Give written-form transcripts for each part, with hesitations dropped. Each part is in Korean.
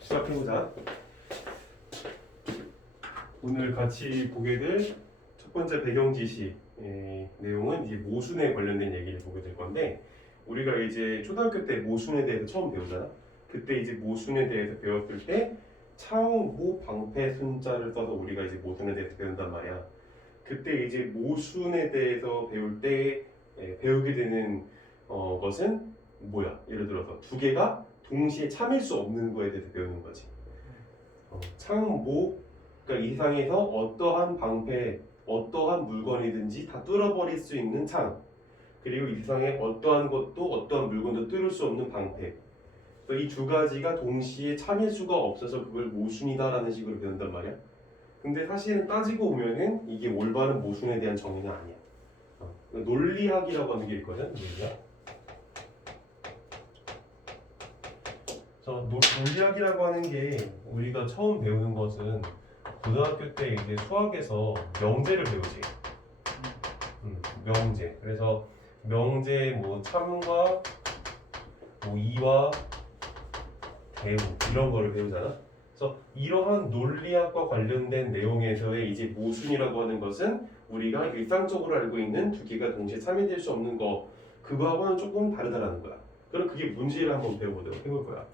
시작해보자. 오늘 같이 보게 될 첫 번째 배경 지시 내용은 이제 모순에 관련된 얘기를 보게 될 건데, 우리가 이제 초등학교 때 모순에 대해서 처음 배우잖아. 그때 이제 모순에 대해서 배웠을 때 차응모 방패 순자를 써서 우리가 이제 모순에 대해서 배운단 말이야. 그때 이제 모순에 대해서 배울 때 배우게 되는 것은 뭐야? 예를 들어서 두 개가 동시에 참일 수 없는 거에 대해서 배우는 거지. 창모, 그러니까 이 세상에서 어떠한 방패, 어떠한 물건이든지 다 뚫어버릴 수 있는 창, 그리고 이 세상에 어떠한 것도 어떠한 물건도 뚫을 수 없는 방패. 이 두 가지가 동시에 참일 수가 없어서 그걸 모순이다라는 식으로 배운단 말이야. 근데 사실은 따지고 보면은 이게 올바른 모순에 대한 정의는 아니야. 논리학이라고 하는 게 있거든. 논리학. 논리학이라고 하는 게 우리가 처음 배우는 것은 고등학교 때 이제 수학에서 명제를 배우지. 명제. 그래서 명제 뭐 참과 뭐 이와 대우 이런 거를 배우잖아. 그래서 이러한 논리학과 관련된 내용에서의 이제 모순이라고 하는 것은 우리가 일상적으로 알고 있는 두 개가 동시에 참여될 수 없는 거, 그거하고는 조금 다르다라는 거야. 그럼 그게 뭔지를 한번 배워보도록 해볼 거야.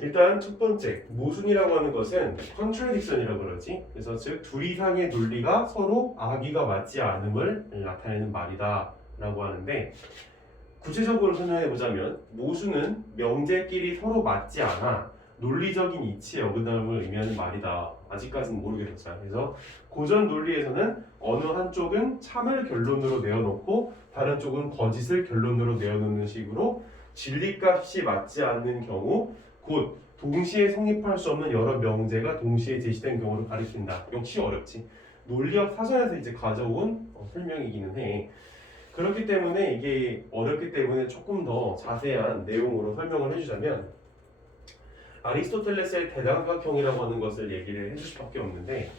일단 첫 번째, 모순이라고 하는 것은 contradiction이라고 그러지. 그래서 즉 둘 이상의 논리가 서로 아기가 맞지 않음을 나타내는 말이다 라고 하는데, 구체적으로 설명해 보자면 모순은 명제끼리 서로 맞지 않아 논리적인 이치의 어긋남을 의미하는 말이다. 아직까지는 모르겠어요. 그래서 고전 논리에서는 어느 한쪽은 참을 결론으로 내어놓고 다른 쪽은 거짓을 결론으로 내어놓는 식으로 진리값이 맞지 않는 경우, 곧 동시에 성립할 수 없는 여러 명제가 동시에 제시된 경우를 가리킨다. 역시 어렵지. 논리학 사전에서 이제 가져온 설명이기는 해. 그렇기 때문에 이게 어렵기 때문에 조금 더 자세한 내용으로 설명을 해주자면, 아리스토텔레스의 대당사각형이라고 하는 것을 얘기를 해줄 수밖에 없는데,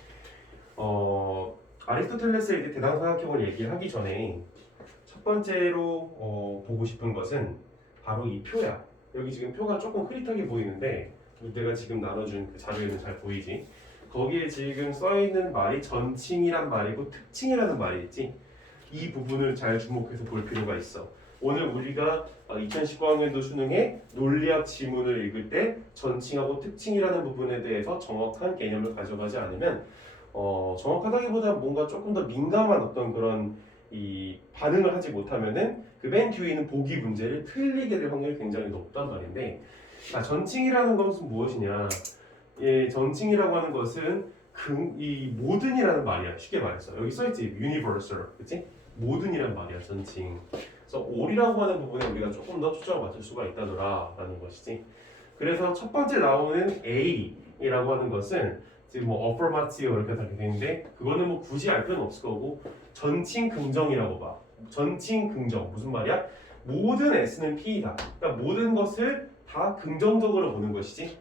아리스토텔레스의 이제 대당사각형을 얘기하기 전에 첫 번째로 보고 싶은 것은 바로 이 표야. 여기 지금 표가 조금 흐릿하게 보이는데 내가 지금 나눠준 그 자료에는 잘 보이지? 거기에 지금 써있는 말이 전칭이란 말이고 특칭이라는 말이 있지? 이 부분을 잘 주목해서 볼 필요가 있어. 오늘 우리가 2019학년도 수능에 논리학 지문을 읽을 때 전칭하고 특칭이라는 부분에 대해서 정확한 개념을 가져가지 않으면 정확하다기보다 뭔가 조금 더 민감한 어떤 그런 이 반응을 하지 못하면은 그 맨 뒤에 있는 보기 문제를 틀리게 될 확률이 굉장히 높단 말인데, 전칭이라는 것은 무엇이냐? 전칭이라고 하는 것은 이 모든이라는 말이야. 쉽게 말해서 여기 써있지, universal, 그렇지? 모든이란 말이야, 전칭. 그래서 all이라고 하는 부분에 우리가 조금 더 초점을 맞출 수가 있다더라라는 것이지. 그래서 첫 번째 나오는 A이라고 하는 것은 지금 뭐 affirmative 이렇게 다 되어 있는데, 그거는 뭐 굳이 알 필요는 없을 거고, 전칭 긍정이라고 봐. 전칭 긍정 무슨 말이야? 모든 S는 P이다. 그러니까 모든 것을 다 긍정적으로 보는 것이지.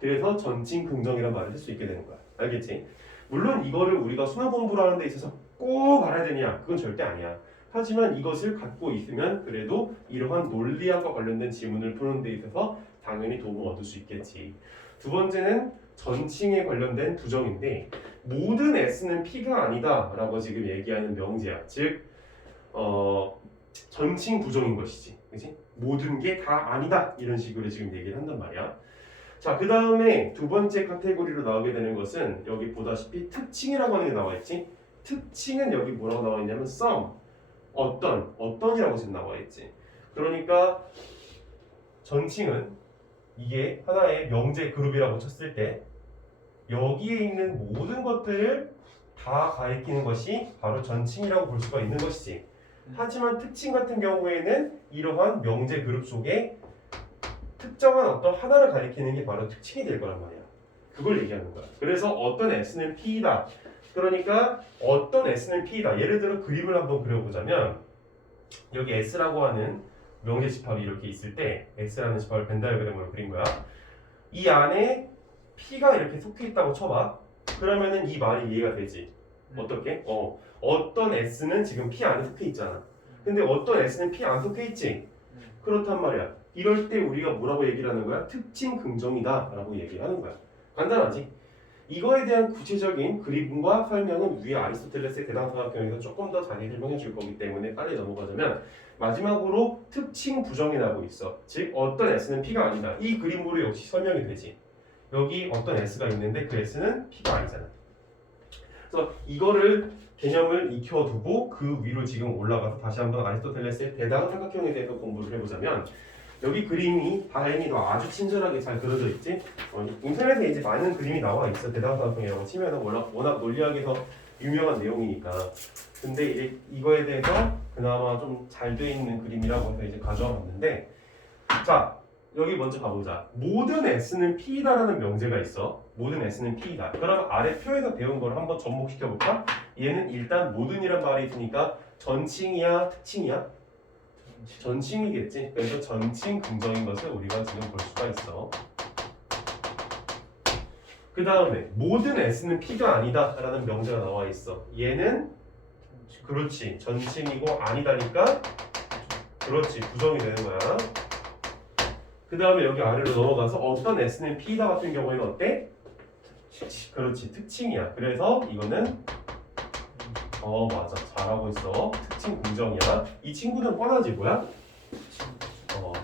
그래서 전칭 긍정이라는 말을 쓸 수 있게 되는 거야. 알겠지? 물론 이거를 우리가 수능 공부를 하는 데 있어서 꼭 알아야 되냐? 그건 절대 아니야. 하지만 이것을 갖고 있으면 그래도 이러한 논리학과 관련된 지문을 푸는 데 있어서 당연히 도움을 얻을 수 있겠지. 두 번째는 전칭에 관련된 부정인데, 모든 S는 P가 아니다 라고 지금 얘기하는 명제야. 즉 전칭 부정인 것이지. 그치? 모든 게 다 아니다 이런 식으로 지금 얘기를 한단 말이야. 자, 그 다음에 두 번째 카테고리로 나오게 되는 것은 여기 보다시피 특칭이라고 하는 게 나와 있지. 특칭은 여기 뭐라고 나와 있냐면 some, 어떤이라고 지금 나와 있지. 그러니까 전칭은 이게 하나의 명제 그룹이라고 쳤을 때 여기에 있는 모든 것들을 다 가리키는 것이 바로 전칭이라고 볼 수가 있는 것이지. 하지만 특칭 같은 경우에는 이러한 명제 그룹 속에 특정한 어떤 하나를 가리키는 게 바로 특칭이 될 거란 말이야. 그걸 얘기하는 거야. 그래서 어떤 S는 P이다. 그러니까 어떤 S는 P이다. 예를 들어 그림을 한번 그려보자면, 여기 S라고 하는 명제 집합이 이렇게 있을 때 S라는 집합을 벤 다이어그램으로 그린 거야. 이 안에 P가 이렇게 속해 있다고 쳐봐. 그러면은 이 말이 이해가 되지. 어떻게? 어떤 S는 지금 P 안에 속해 있잖아. 근데 어떤 S는 P 안 속해 있지? 그렇단 말이야. 이럴 때 우리가 뭐라고 얘기를 하는 거야? 특징 긍정이다 라고 얘기를 하는 거야. 간단하지? 이거에 대한 구체적인 그림과 설명은 위에 아리스토텔레스의 대당사각형에서 조금 더 자세히 설명해 줄 거기 때문에 빨리 넘어가자면, 마지막으로 특징 부정이라고 있어. 즉 어떤 S는 P가 아니다. 이 그림으로 역시 설명이 되지. 여기 어떤 S가 있는데 그 S는 P가 아니잖아. 그래서 이거를 개념을 익혀두고 그 위로 지금 올라가서 다시 한번 아리스토텔레스의 대당사각형에 대해서 공부를 해보자면, 여기 그림이 다행히도 아주 친절하게 잘 그려져 있지. 인터넷에 이제 많은 그림이 나와 있어. 대당사각형이라고 치면은 워낙 논리학에서 유명한 내용이니까. 근데 이제 이거에 대해서 그나마 좀 잘 돼 있는 그림이라고 해서 이제 가져와 봤는데, 자 여기 먼저 봐보자. 모든 S는 P다라는 명제가 있어. 모든 S는 P다. 그럼 아래 표에서 배운 걸 한번 접목시켜 볼까? 얘는 일단 모든이란 말이 있으니까 전칭이야, 특칭이야? 전칭이겠지. 그래서 전칭 긍정인 것을 우리가 지금 볼 수가 있어. 그 다음에 모든 S는 P가 아니다 라는 명제가 나와 있어. 얘는 그렇지 전칭이고 아니다니까 그렇지 부정이 되는 거야. 그 다음에 여기 아래로 넘어가서 어떤 S는 P다 같은 경우에는 어때? 그렇지 특칭이야. 그래서 이거는 맞아 잘하고 있어. 특징 긍정이야. 이 친구는 뻔하지 뭐야?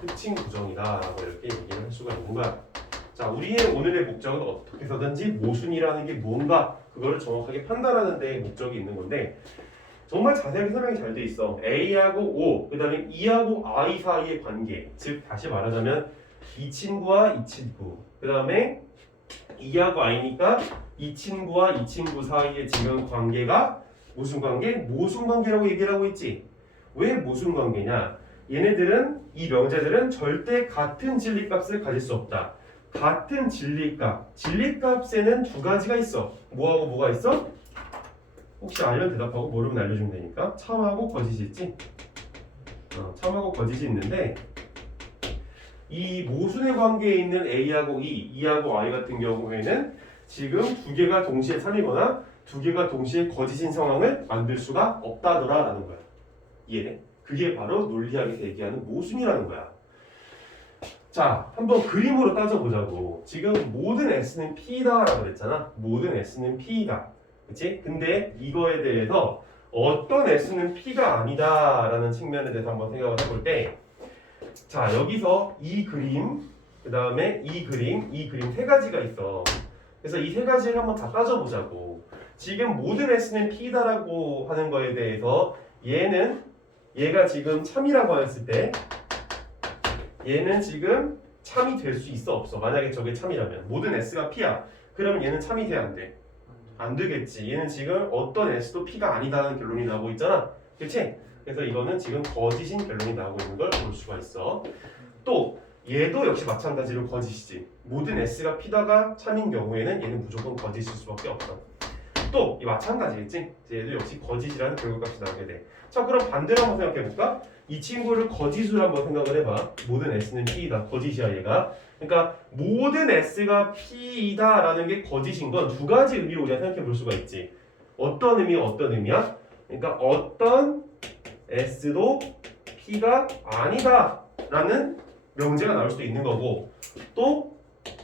특징 부정이다 라고 이렇게 얘기를 할 수가 있는 거야. 자, 우리의 오늘의 목적은 어떻게 해서든지 모순이라는 게 뭔가 그거를 정확하게 판단하는 데 목적이 있는 건데, 정말 자세하게 설명이 잘 돼 있어. A하고 O, 그 다음에 E하고 I 사이의 관계. 즉 다시 말하자면 이 친구와 이 친구, 그 다음에 E하고 I니까 이 친구와 이 친구 사이의 지금 관계가 무슨 관계? 모순 관계라고 얘기를 하고 있지. 왜 모순 관계냐? 얘네들은, 이 명제들은 절대 같은 진리값을 가질 수 없다. 같은 진리값. 진리값에는 두 가지가 있어. 뭐하고 뭐가 있어? 혹시 알면 대답하고 모르면 알려주면 되니까. 참하고 거짓이 있지. 참하고 거짓이 있는데, 이 모순의 관계에 있는 A하고 E, E하고 I 같은 경우에는 지금 두 개가 동시에 참이거나 두 개가 동시에 거짓인 상황을 만들 수가 없다더라라는 거야. 이해돼? 그게 바로 논리학에서 얘기하는 모순이라는 거야. 자, 한번 그림으로 따져보자고. 지금 모든 S는 P다라고 그랬잖아. 모든 S는 P다. 그치? 근데 이거에 대해서 어떤 S는 P가 아니다라는 측면에 대해서 한번 생각을 해볼 때, 자, 여기서 이 그림, 그 다음에 이 그림 세 가지가 있어. 그래서 이 세 가지를 한번 다 따져보자고. 지금 모든 S는 P다라고 하는 거에 대해서 얘가 지금 참이라고 했을 때 얘는 지금 참이 될 수 있어 없어? 만약에 저게 참이라면 모든 S가 P야. 그러면 얘는 참이 돼 안 돼? 안 되겠지. 얘는 지금 어떤 S도 P가 아니다는 결론이 나오고 있잖아. 그치? 그래서 이거는 지금 거짓인 결론이 나오고 있는 걸 볼 수가 있어. 또 얘도 역시 마찬가지로 거짓이지. 모든 S가 P다가 참인 경우에는 얘는 무조건 거짓일 수밖에 없어. 또 마찬가지겠지. 얘도 역시 거짓이라는 결과값이 나오게 돼. 자, 그럼 반대로 한번 생각해볼까? 이 친구를 거짓으로 한번 생각을 해봐. 모든 S는 P이다. 거짓이야 얘가. 그러니까 모든 S가 P이다 라는 게 거짓인 건 두 가지 의미로 우리가 생각해 볼 수가 있지. 어떤 의미와 어떤 의미야? 그러니까 어떤 S도 P가 아니다 라는 명제가 나올 수도 있는 거고, 또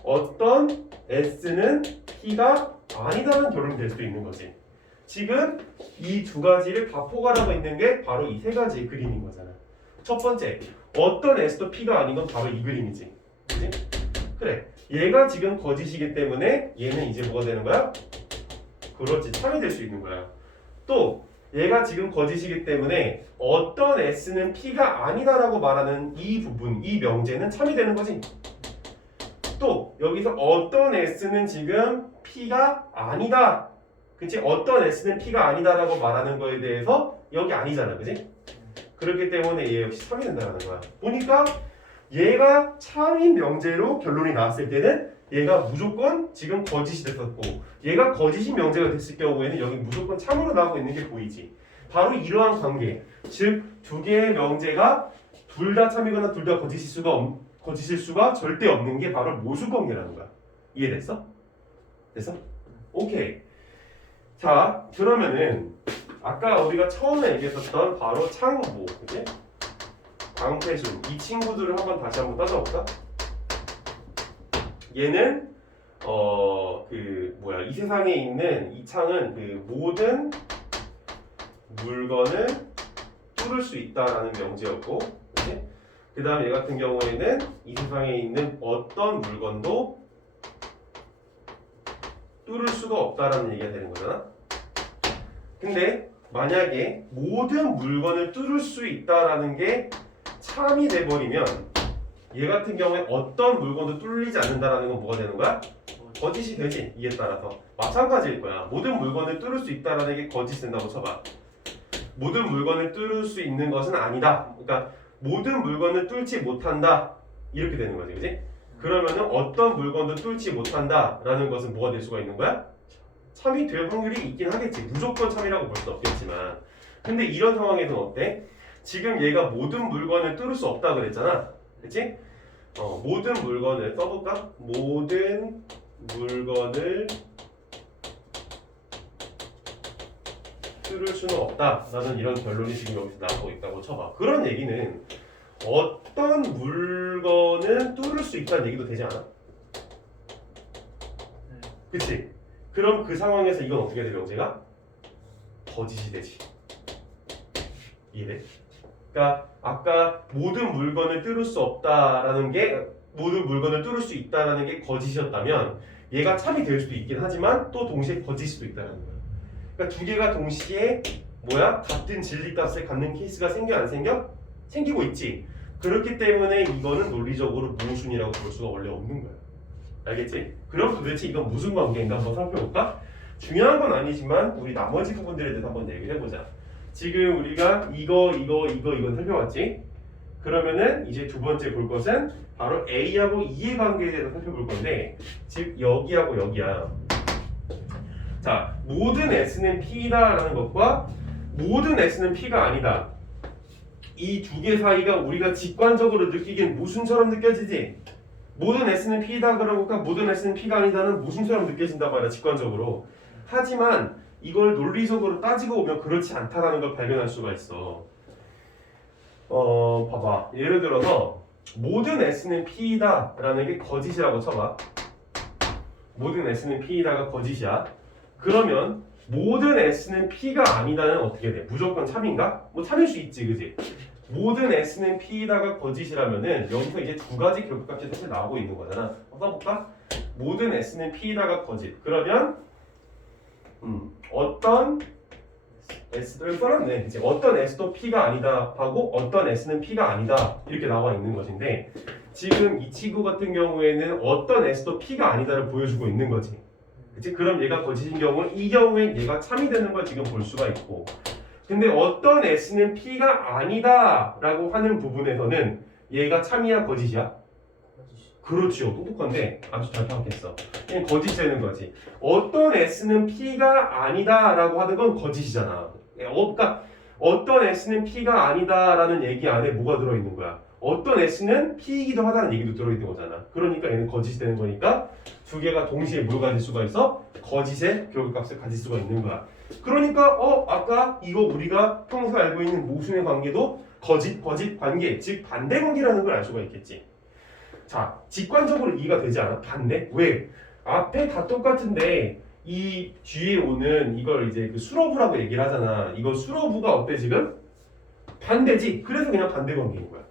어떤 S는 P가 아니다라는 결론이 될 수도 있는 거지. 지금 이 두 가지를 다 포괄하고 있는 게 바로 이 세 가지의 그림인 거잖아. 첫 번째, 어떤 S도 P가 아닌 건 바로 이 그림이지. 그치? 그래, 얘가 지금 거짓이기 때문에 얘는 이제 뭐가 되는 거야? 그렇지, 참이 될 수 있는 거야. 또 얘가 지금 거짓이기 때문에 어떤 S는 P가 아니다라고 말하는 이 부분, 이 명제는 참이 되는 거지. 또 여기서 어떤 S는 지금 P가 아니다. 그치? 어떤 S는 P가 아니다라고 말하는 거에 대해서 여기 아니잖아. 그치? 그렇기 때문에 얘 역시 참이 된다는 거야. 보니까 얘가 참인 명제로 결론이 나왔을 때는 얘가 무조건 지금 거짓이 됐었고, 얘가 거짓인 명제가 됐을 경우에는 여기 무조건 참으로 나오고 있는 게 보이지. 바로 이러한 관계, 즉 두 개의 명제가 둘 다 참이거나 둘 다 거짓일 수가 절대 없는 게 바로 모순 관계라는 거야. 이해됐어? 됐어? 오케이. 자, 그러면은 아까 우리가 처음에 얘기했었던 바로 창부, 그치? 방패수 이 친구들을 다시 한번 따져볼까? 얘는 이 세상에 있는 이 창은 그 모든 물건을 뚫을 수 있다라는 명제였고, 그 다음에 얘 같은 경우에는 이 세상에 있는 어떤 물건도 뚫을 수가 없다라는 얘기가 되는 거잖아. 근데 만약에 모든 물건을 뚫을 수 있다라는 게 참이 돼버리면 얘 같은 경우에 어떤 물건도 뚫리지 않는다라는 건 뭐가 되는 거야? 거짓이 되지. 이에 따라서 마찬가지일 거야. 모든 물건을 뚫을 수 있다라는 게 거짓이 된다고 쳐봐. 모든 물건을 뚫을 수 있는 것은 아니다. 그러니까 모든 물건을 뚫지 못한다. 이렇게 되는 거지, 그지? 그러면은 어떤 물건도 뚫지 못한다라는 것은 뭐가 될 수가 있는 거야? 참이 될 확률이 있긴 하겠지. 무조건 참이라고 볼 수는 없겠지만. 근데 이런 상황에서는 어때? 지금 얘가 모든 물건을 뚫을 수 없다 그랬잖아. 그치? 모든 물건을 써볼까? 모든 물건을 뚫을 수는 없다라는 이런 결론이 지금 여기서 나오고 있다고 쳐봐. 그런 얘기는 어떤 물건은 뚫을 수 있다는 얘기도 되지 않아? 그치? 그럼 그 상황에서 이건 어떻게 돼, 명제가? 거짓이 되지. 이해돼? 그러니까 아까 모든 물건을 뚫을 수 없다라는 게 모든 물건을 뚫을 수 있다라는 게 거짓이었다면 얘가 참이 될 수도 있긴 하지만 또 동시에 거짓일 수도 있다는 거야. 그러니까 두 개가 동시에 같은 진리값을 갖는 케이스가 생겨 안 생겨? 생기고 있지. 그렇기 때문에 이거는 논리적으로 모순이라고 볼 수가 원래 없는 거야. 알겠지? 그럼 도대체 이건 무슨 관계인가 한번 살펴볼까? 중요한 건 아니지만 우리 나머지 부분들에 대해서 한번 얘기를 해보자. 지금 우리가 이건 살펴봤지? 그러면은 이제 두 번째 볼 것은 바로 A하고 E의 관계에 대해서 살펴볼 건데, 즉 여기하고 여기야. 자, 모든 S는 P다라는 것과 모든 S는 P가 아니다. 이 두 개 사이가 우리가 직관적으로 느끼기엔 모순처럼 느껴지지? 모든 S는 P다 그러니까 모든 S는 P가 아니다는 모순처럼 느껴진단 말이야, 직관적으로. 하지만 이걸 논리적으로 따지고 보면 그렇지 않다라는 걸 발견할 수가 있어. 봐봐. 예를 들어서 모든 S는 P다 라는 게 거짓이라고 쳐봐. 모든 S는 P다가 거짓이야. 그러면 모든 S는 P가 아니다는 어떻게 돼? 무조건 참인가? 뭐 참일 수 있지, 그지? 모든 S는 P다가 거짓이라면은 여기서 이제 두 가지 결국값이 사실 나오고 있는 거잖아. 써볼까? 모든 S는 P다가 거짓. 그러면 어떤 S를 써놨네. 이제 어떤 S도 P가 아니다 하고 어떤 S는 P가 아니다 이렇게 나와 있는 것인데, 지금 이 친구 같은 경우에는 어떤 S도 P가 아니다를 보여주고 있는 거지. 그치? 그럼 얘가 거짓인 경우는 이 경우엔 얘가 참이 되는 걸 지금 볼 수가 있고, 근데 어떤 S는 P가 아니다 라고 하는 부분에서는 얘가 참이야 거짓이야? 그렇지요. 똑똑한데 아주 잘 파악했어. 그냥 거짓이 되는 거지. 어떤 S는 P가 아니다 라고 하는 건 거짓이잖아. 그러니까 어떤 S는 P가 아니다 라는 얘기 안에 뭐가 들어있는 거야? 어떤 S는 P이기도 하다는 얘기도 들어있는 거잖아. 그러니까 얘는 거짓이 되는 거니까 두 개가 동시에 뭘 가질 수가 있어? 거짓의 결국값을 가질 수가 있는 거야. 그러니까 아까 이거 우리가 평소에 알고 있는 모순의 관계도 거짓 관계, 즉 반대 관계라는 걸 알 수가 있겠지. 자, 직관적으로 이해가 되지 않아? 반대? 왜? 앞에 다 똑같은데 이 뒤에 오는 이걸 이제 그 수러부라고 얘기를 하잖아. 이거 수러부가 어때 지금? 반대지. 그래서 그냥 반대 관계인 거야.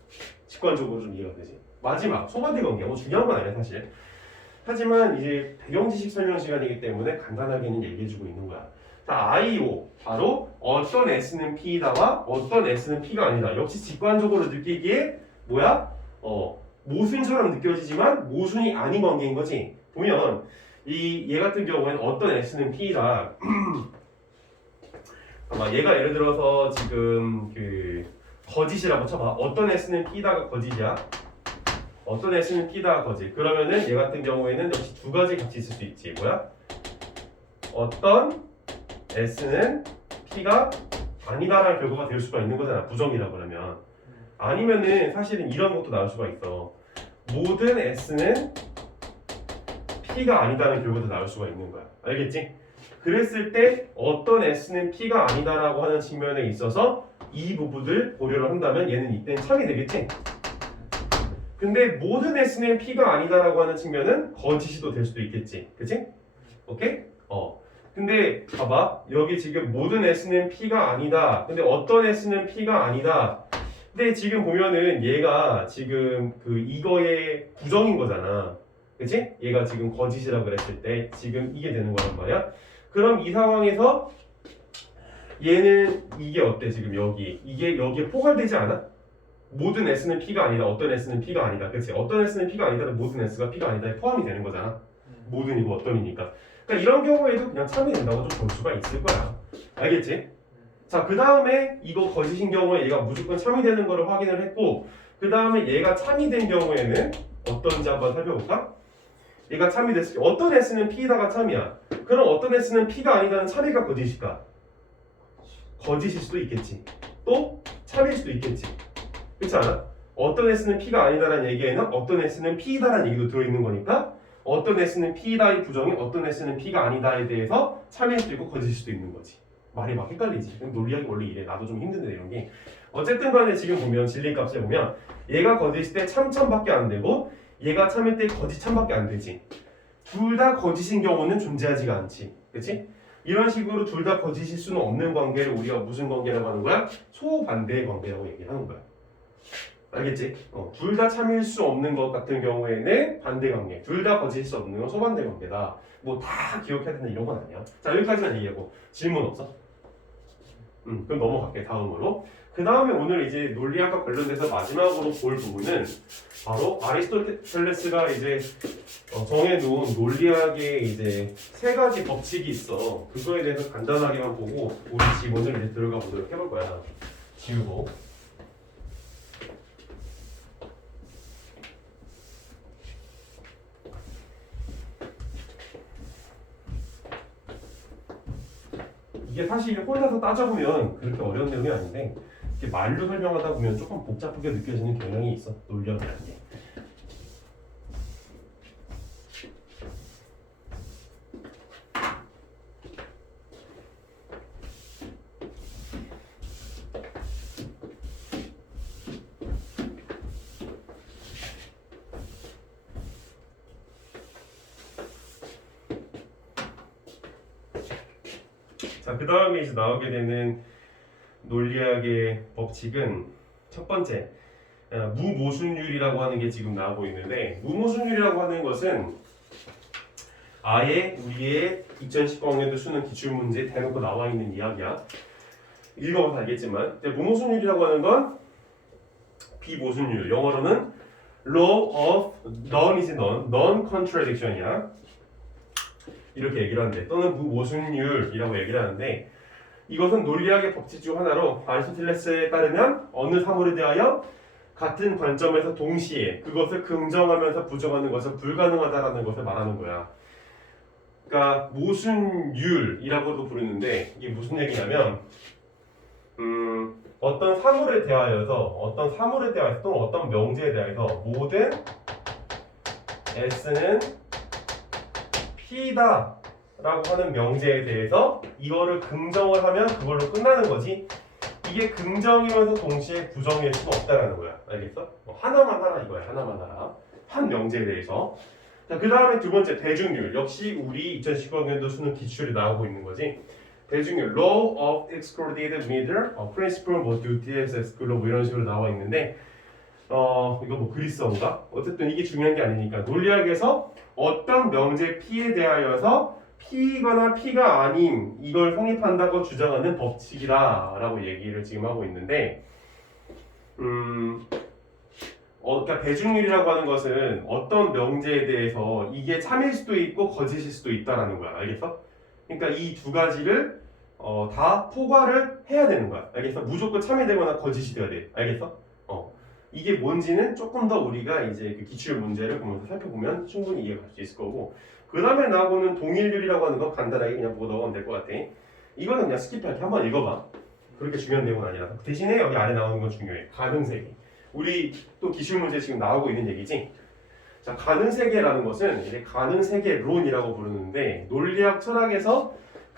직관적으로 좀 이해가 되지. 마지막 소반대 관계. 뭐 중요한 건 아니야 사실. 하지만 이제 배경 지식 설명 시간이기 때문에 간단하게는 얘기해주고 있는 거야. 자, I5 바로 어떤 S는 P다와 어떤 S는 P가 아니다. 역시 직관적으로 느끼기에 모순처럼 느껴지지만 모순이 아닌 관계인 거지. 보면 얘 같은 경우에는 어떤 S는 P다. 아마 얘가 예를 들어서 지금 그 거짓이라고 쳐봐. 어떤 S는 P다가 거짓이야. 어떤 S는 P다가 거짓. 그러면은 얘 같은 경우에는 역시 두 가지 값이 있을 수 있지. 어떤 S는 P가 아니다라는 결과가 될 수가 있는 거잖아. 부정이라 그러면. 아니면은 사실은 이런 것도 나올 수가 있어. 모든 S는 P가 아니다라는 결과도 나올 수가 있는 거야. 알겠지? 그랬을 때 어떤 S는 P가 아니다라고 하는 측면에 있어서 이 부분을 고려를 한다면 얘는 이때는 참이 되겠지. 근데 모든 S는 P가 아니다라고 하는 측면은 거짓이도 될 수도 있겠지. 그치? 오케이? 근데 봐봐. 여기 지금 모든 S는 P가 아니다. 근데 어떤 S는 P가 아니다. 근데 지금 보면은 얘가 지금 그 이거의 부정인 거잖아. 그치? 얘가 지금 거짓이라고 그랬을 때 지금 이게 되는 거란 말이야. 그럼 이 상황에서 얘는 이게 어때? 지금 이게 여기에 포괄되지 않아? 모든 S는 P가 아니다. 어떤 S는 P가 아니다. 그치? 어떤 S는 P가 아니다는 모든 S가 P가 아니다에 포함이 되는 거잖아. 모든이고 어떤이니까. 그러니까 이런 경우에도 그냥 참이 된다고 좀 볼 수가 있을 거야. 알겠지? 자, 그 다음에 이거 거짓인 경우에 얘가 무조건 참이 되는 거를 확인을 했고, 그 다음에 얘가 참이 된 경우에는 어떤지 한번 살펴볼까? 얘가 참이 됐을 때 어떤 S는 P다가 참이야. 그럼 어떤 S는 P가 아니다는 참이가 거짓일까? 거짓일 수도 있겠지. 또 참일 수도 있겠지. 그렇지 않아? 어떤 S는 P가 아니다라는 얘기에는 어떤 S는 P다라는 얘기도 들어있는 거니까 어떤 S는 P다의 부정이 어떤 S는 P가 아니다에 대해서 참일 수도 있고 거짓일 수도 있는 거지. 말이 막 헷갈리지. 논리학이 원래 이래. 나도 좀 힘든데 이런 게. 어쨌든 간에 지금 보면 진리값에 보면 얘가 거짓일 때 참밖에 안 되고 얘가 참일 때 거짓 참밖에 안 되지. 둘 다 거짓인 경우는 존재하지가 않지. 그치? 이런 식으로 둘 다 거짓일 수는 없는 관계를 우리가 무슨 관계라고 하는 거야? 소반대의 관계라고 얘기하는 거야. 알겠지? 둘 다 참일 수 없는 것 같은 경우에는 반대 관계. 둘 다 거짓일 수 없는 건 소반대 관계다. 뭐 다 기억해야 된다 이런 건 아니야. 자, 여기까지만 얘기하고 질문 없어? 그럼 넘어갈게 다음으로. 그 다음에 오늘 이제 논리학과 관련돼서 마지막으로 볼 부분은 바로 아리스토텔레스가 이제 정해놓은 논리학의 이제 세 가지 법칙이 있어. 그거에 대해서 간단하게만 보고 우리 지문을 이제 들어가 보도록 해볼 거야. 지우고. 이게 사실 혼자서 따져보면 그렇게 어려운 내용이 아닌데 이렇게 말로 설명하다 보면 조금 복잡하게 느껴지는 경향이 있어. 논리학이라는 게. 자, 그 다음에 이제 나오게 되는 논리학의 법칙은 첫 번째, 무모순율이라고 하는 게 지금 나오고 있는데, 무모순율이라고 하는 것은 아예 우리의 2010학년도 수능 기출문제에 대놓고 나와 있는 이야기야. 읽어봐서 알겠지만, 무모순율이라고 하는 건 비모순율, 영어로는 law of none이지 non-contradiction이야. 이렇게 얘기를 하는데, 또는 무모순율이라고 얘기를 하는데, 이것은 논리학의 법칙 중 하나로 아리스토텔레스에 따르면 어느 사물에 대하여 같은 관점에서 동시에 그것을 긍정하면서 부정하는 것은 불가능하다라는 것을 말하는 거야. 그러니까 모순율이라고도 부르는데 이게 무슨 얘기냐면 어떤 사물에 대하여서 또는 어떤 명제에 대해서 모든 S는 P다 라고 하는 명제에 대해서 이거를 긍정을 하면 그걸로 끝나는 거지. 이게 긍정이면서 동시에 부정일 수가 없다라는 거야. 알겠어? 하나만 하라 이거야. 하나만 하라. 한 명제에 대해서. 자, 그 다음에 두 번째 대중률. 역시 우리 2019학년도 수능 기출이 나오고 있는 거지. 대중률. Law of excluded middle, principle 뭐 duties exclude 뭐 이런 식으로 나와 있는데 이거 뭐 그리스어인가? 어쨌든 이게 중요한 게 아니니까 논리학에서 어떤 명제 P에 대하여서 P거나 P가 아닌 이걸 성립한다고 주장하는 법칙이다라고 얘기를 지금 하고 있는데 그러니까 대중률이라고 하는 것은 어떤 명제에 대해서 이게 참일 수도 있고 거짓일 수도 있다라는 거야. 알겠어? 그러니까 이 두 가지를 다 포괄을 해야 되는 거야. 알겠어? 무조건 참이 되거나 거짓이 돼야 돼. 알겠어? 이게 뭔지는 조금 더 우리가 이제 그 기출 문제를 보면서 살펴보면 충분히 이해가 갈 수 있을 거고, 그 다음에 나오는 동일률이라고 하는 건 간단하게 그냥 보고 넘어가면 될 것 같아. 이거는 그냥 스킵할게. 한번 읽어봐. 그렇게 중요한 내용은 아니라. 대신에 여기 아래 나오는 건 중요해. 가능세계. 우리 또 기출 문제 지금 나오고 있는 얘기지. 자, 가능세계라는 것은 이제 가능세계론이라고 부르는데 논리학 철학에서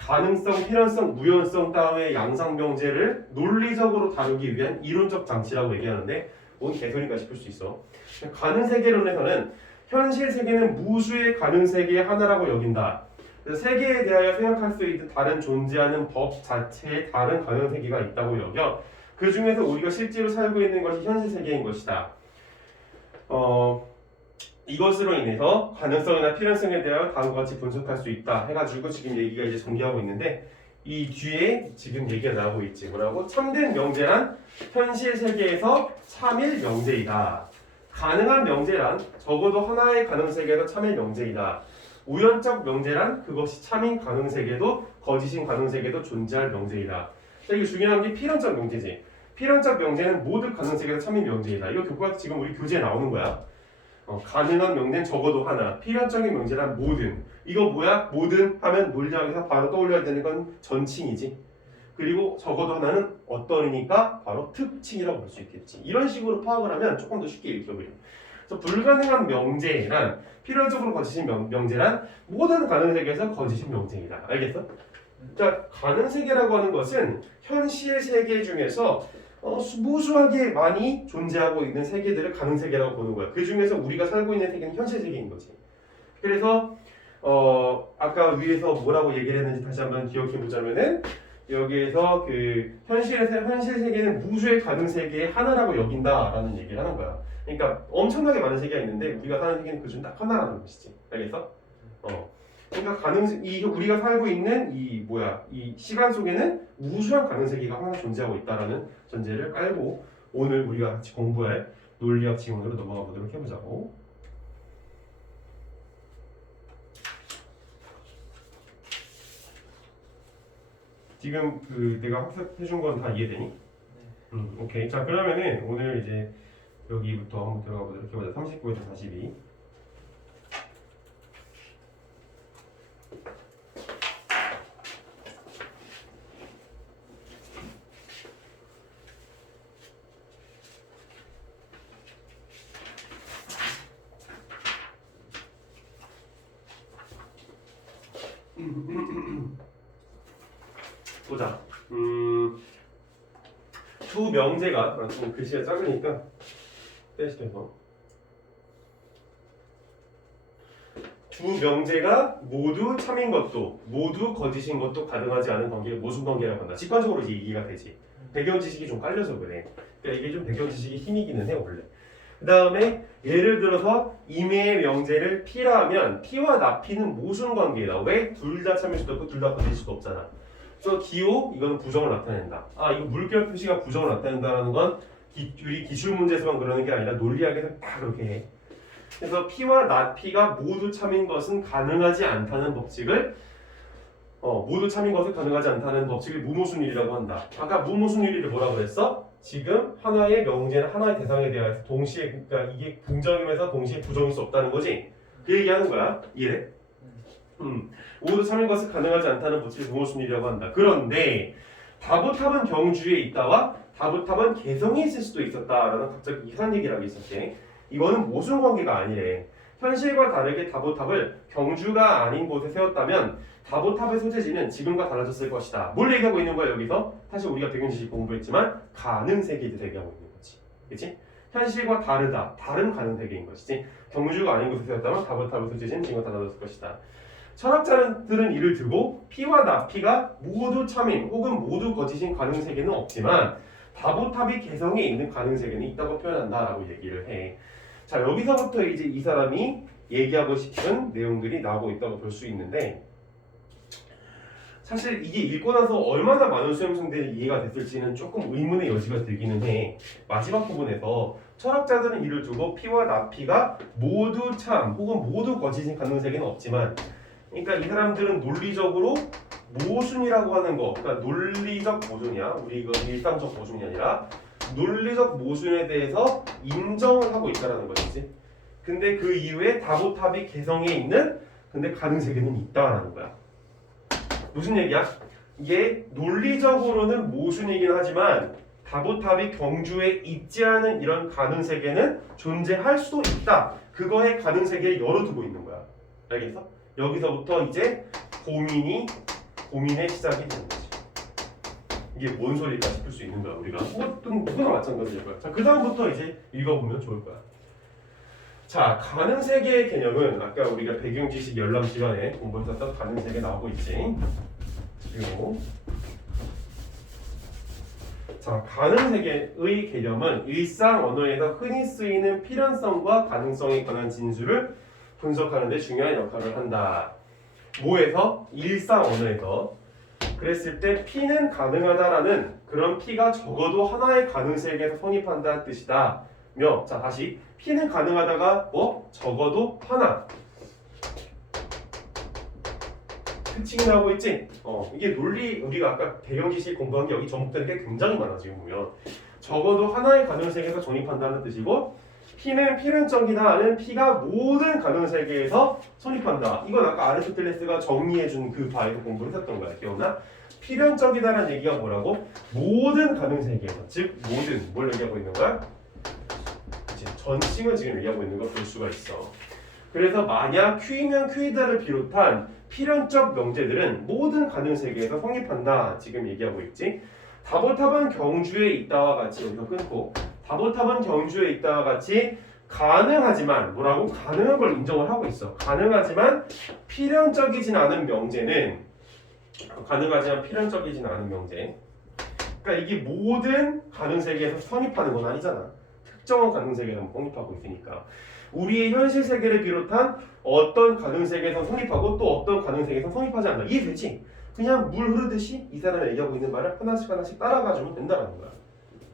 가능성, 필연성, 무연성 다음에 양상명제를 논리적으로 다루기 위한 이론적 장치라고 얘기하는데 뭔 개소리인가 싶을 수 있어. 가능세계론에서는 현실 세계는 무수의 가능세계의 하나라고 여긴다. 그래서 세계에 대하여 생각할 수 있는 다른 존재하는 법 자체에 다른 가능세계가 있다고 여겨 그 중에서 우리가 실제로 살고 있는 것이 현실 세계인 것이다. 이것으로 인해서 가능성이나 필연성에 대하여 다음과 같이 분석할 수 있다 해가지고 지금 얘기가 이제 전개하고 있는데 이 뒤에 지금 얘기가 나오고 있지. 뭐라고? 참된 명제란 현실 세계에서 참일 명제이다. 가능한 명제란 적어도 하나의 가능세계에서 참일 명제이다. 우연적 명제란 그것이 참인 가능세계도 거짓인 가능세계도 존재할 명제이다. 자, 이게 중요한 게 필연적 명제지. 필연적 명제는 모든 가능세계에서 참인 명제이다. 이거 교과서 지금 우리 교재에 나오는 거야. 가능한 명제는 적어도 하나, 필연적인 명제란 모든. 이거 뭐야? 모든 하면 논리학에서 바로 떠올려야 되는 건 전칭이지. 그리고 적어도 하나는 어떠니까 바로 특칭이라고 볼 수 있겠지. 이런 식으로 파악을 하면 조금 더 쉽게 읽혀버려. 그래서 불가능한 명제란 필연적으로 거짓인 명제란 모든 가능세계에서 거짓인 명제이다. 알겠어? 자, 가능세계라고 하는 것은 현실 세계 중에서 무수하게 많이 존재하고 있는 세계들을 가능세계라고 보는 거야. 그 중에서 우리가 살고 있는 세계는 현실 세계인 거지. 그래서 아까 위에서 뭐라고 얘기를 했는지 다시 한번 기억해 보자면은 여기에서 그 현실 세계는 무수의 가능세계의 하나라고 여긴다라는 얘기를 하는 거야. 그러니까 엄청나게 많은 세계가 있는데 우리가 사는 세계는 그 중 딱 하나라는 것이지. 알겠어? 그러니까 우리가 살고 있는 이 시간 속에는 무수한 가능세계가 항상 존재하고 있다라는 전제를 깔고 오늘 우리가 같이 공부할 논리학 지문으로 넘어가 보도록 해보자고. 지금 내가 학습해준 건 다 이해되니? 네. 오케이. 자, 그러면은 오늘 이제 여기부터 한번 들어가 보도록 해보자. 39에서 42. 보자. 두 명제가 좀 글씨가 작으니까 떼시면서 두 명제가 모두 참인 것도 모두 거짓인 것도 가능하지 않은 관계를 모순 관계라고 한다. 직관적으로 이제 이해가 되지. 배경 지식이 좀 깔려서 그래. 그러니까 이게 좀 배경 지식이 힘이기는 해 원래. 그 다음에 예를 들어서 임의의 명제를 P라 하면 P와 나P는 모순 관계다. 왜? 둘 다 참일 수도 없고 둘 다 거짓일 수도 없잖아. 그래서 기호 이거는 부정을 나타낸다. 이거 물결 표시가 부정을 나타낸다라는 건 우리 기출 문제에서만 그러는 게 아니라 논리학에서 다 그렇게 해. 그래서 P와 나P가 모두 참인 것은 가능하지 않다는 법칙을 모두 참인 것은 가능하지 않다는 법칙을 무모순율이라고 한다. 아까 무모순율이를 뭐라고 그랬어? 지금 하나의 명제는 하나의 대상에 대하여 동시에 그러니까 이게 긍정이면서 동시에 부정일 수 없다는 거지. 그 얘기하는 거야. 이해? 모두 참인 것은 가능하지 않다는 법칙을 무모순율이라고 한다. 그런데 다보탑은 경주에 있다와 다보탑은 개성에 있을 수도 있었다라는 갑자기 이상한 얘기를 하고 있었지. 이거는 모순 관계가 아니래. 현실과 다르게 다보탑을 경주가 아닌 곳에 세웠다면 다보탑의 소재지는 지금과 달라졌을 것이다. 뭘 얘기하고 있는 거야 여기서? 사실 우리가 배경지식 공부했지만 가능세계에 대해 얘기하고 있는 거지. 그치? 현실과 다르다. 다른 가능세계인 것이지. 경주가 아닌 곳에 세웠다면 다보탑의 소재지는 지금과 달라졌을 것이다. 철학자들은 이를 두고 P와 나P가 모두 참인 혹은 모두 거짓인 가능세계는 없지만 다보탑이 개성에 있는 가능세계는 있다고 표현한다라고 얘기를 해. 자, 여기서부터 이제 이 사람이 얘기하고 싶은 내용들이 나오고 있다고 볼 수 있는데 사실 이게 읽고 나서 얼마나 많은 수험생들이 이해가 됐을지는 조금 의문의 여지가 들기는 해. 마지막 부분에서 철학자들은 이를 두고 P와 나P가 모두 참 혹은 모두 거짓인 가능세계는 없지만 그러니까 이 사람들은 논리적으로 모순이라고 하는 거 그러니까 논리적 모순이야. 우리 이거 일상적 모순이 아니라 논리적 모순에 대해서 인정을 하고 있다는 것이지. 근데 그 이후에 다보탑이 개성에 있는 근데 가능세계는 있다라는 거야. 무슨 얘기야? 이게 논리적으로는 모순이긴 하지만 다보탑이 경주에 있지 않은 이런 가능세계는 존재할 수도 있다. 그거의 가능세계에 열어두고 있는 거야. 알겠어? 여기서부터 이제 고민이 고민의 시작이 되는 거지. 이게 뭔 소리일까 싶을 수 있는 거야 우리가. 누구나 마찬가지일 거야. 자, 그 다음부터 이제 읽어보면 좋을 거야. 자, 가능 세계의 개념은 아까 우리가 배경지식 열람 시간에 공부했었던 가능 세계 나오고 있지. 그리고 자, 가능 세계의 개념은 일상 언어에서 흔히 쓰이는 필연성과 가능성에 관한 진술을 분석하는 데 중요한 역할을 한다. 뭐에서? 일상 언어에서. 그랬을 때 P는 가능하다라는 그런 P가 적어도 하나의 가능 세계에서 성립한다는 뜻이다. 자, 다시 P는 가능하다가 뭐? 적어도 하나. 특징이 나오고 있지? 이게 논리 우리가 아까 배경지식 공부한 게 여기 접목되는 게 굉장히 많아 지금 보면. 적어도 하나의 가능 세계에서 정립한다는 뜻이고 P는 필연적이다는 P가 모든 가능 세계에서 성립한다. 이건 아까 아리스토텔레스가 정리해준 그 바에서 공부했었던 거야. 기억나? 필연적이다라는 얘기가 뭐라고? 모든 가능 세계에서, 즉 모든 뭘 얘기하고 있는 거야? 그치? 전칭을 지금 얘기하고 있는 걸 볼 수가 있어. 그래서 만약 Q이면 Q이다를 비롯한 필연적 명제들은 모든 가능 세계에서 성립한다. 지금 얘기하고 있지. 다보탑은 경주에 있다와 같이 여기서 끊고 다보탑은 경주에 있다와 같이 가능하지만 뭐라고? 가능한 걸 인정을 하고 있어. 가능하지만 필연적이진 않은 명제는 가능하지만 필연적이진 않은 명제. 그러니까 이게 모든 가능 세계에서 성립하는 건 아니잖아. 특정한 가능 세계에서 성립하고 있으니까. 우리의 현실 세계를 비롯한 어떤 가능 세계에서 성립하고 또 어떤 가능 세계에서 성립하지 않는다. 이해되지? 그냥 물 흐르듯이 이 사람이 얘기하고 있는 말을 하나씩 하나씩 따라가주면 된다는 거야.